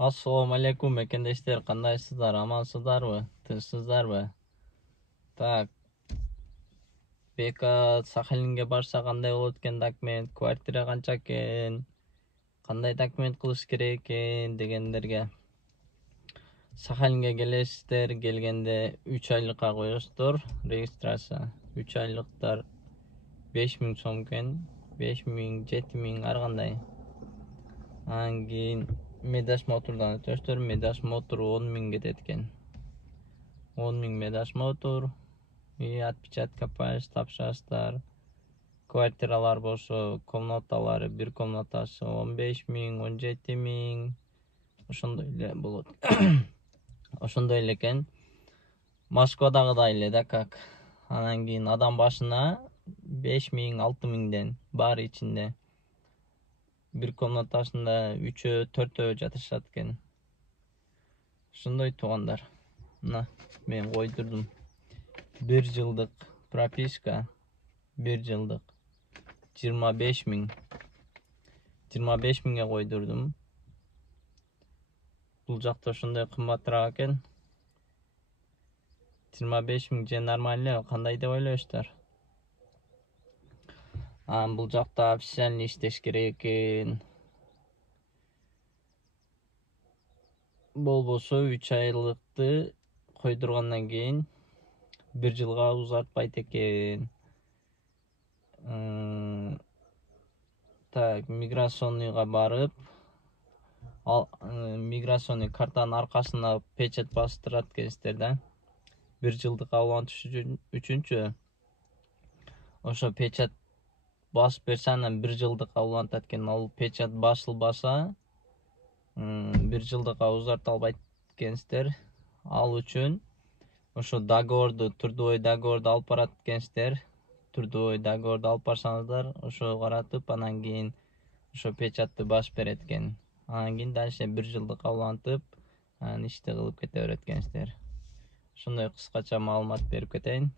Assalamu alaikum mekendештер, кандайсыздар, амансыздарбы, тынчсыздарбы? Так, бека Сахалинге барса кандай болот экен документ, квартира канча экен, кандай документ кылыш керек экен дегендерге. Сахалинге келесиздер, келгенде 3 айлыкка коесуздар регистрация. 3 айлыктар 5000 сом экен, 5000, 7000 ар кандай. Анан кийин Медаш Мотордан өтөсүздөр, Медаш Мотор 10.000 кетет экен. 10.000 Медаш Мотор, отпечатка палец тапшырасыздар. Квартиралар болсо, комнаталары, бир комнатасы 15.000, 17.000, ошондой эле болот. Ошондой эле экен. Москвадагыдай эле да как. Анан кийин адам башына 5.000, 6.000ден баары ичинде. Бир комнатасында 3-өө, 4-өө жатышат экен. Ошондой туугандар. Мына мен койдурдум. 1 жылдык прописка, 1 жылдык 25.000. 25.000ге койдурдум. Бул жакта ошондой кымбатыраак экен. 25.000 же нормально эле, кандай деп ойлойсуздар? Бул жакта официальный иштеш керек экен. Болбосо 3 айлыкты койдургандан кийин 1 жылга узартпайт экен. Так, миграционныйга барып, миграционный картанын аркасына печать бастырат экенсиздер да. 1 жылдык алантыш үчүнчү. Ошо печать басып берсе, анан 1 жылдык улантат экен. Ал печать басылбаса, 1 жылдыкка узарта албайт экенсиздер. Ал үчүн ошо договорду, трудовой договорду алып барат экенсиздер. Трудовой договорду алып барсаңыздар, ошо каратып, анан кийин ошо печатты басып берет экен. Анан кийин дальше 1 жылдыкка улантып, анан ишти кылып кете берет экенсиздер. Ошондой кыскача маалымат берип кетейин.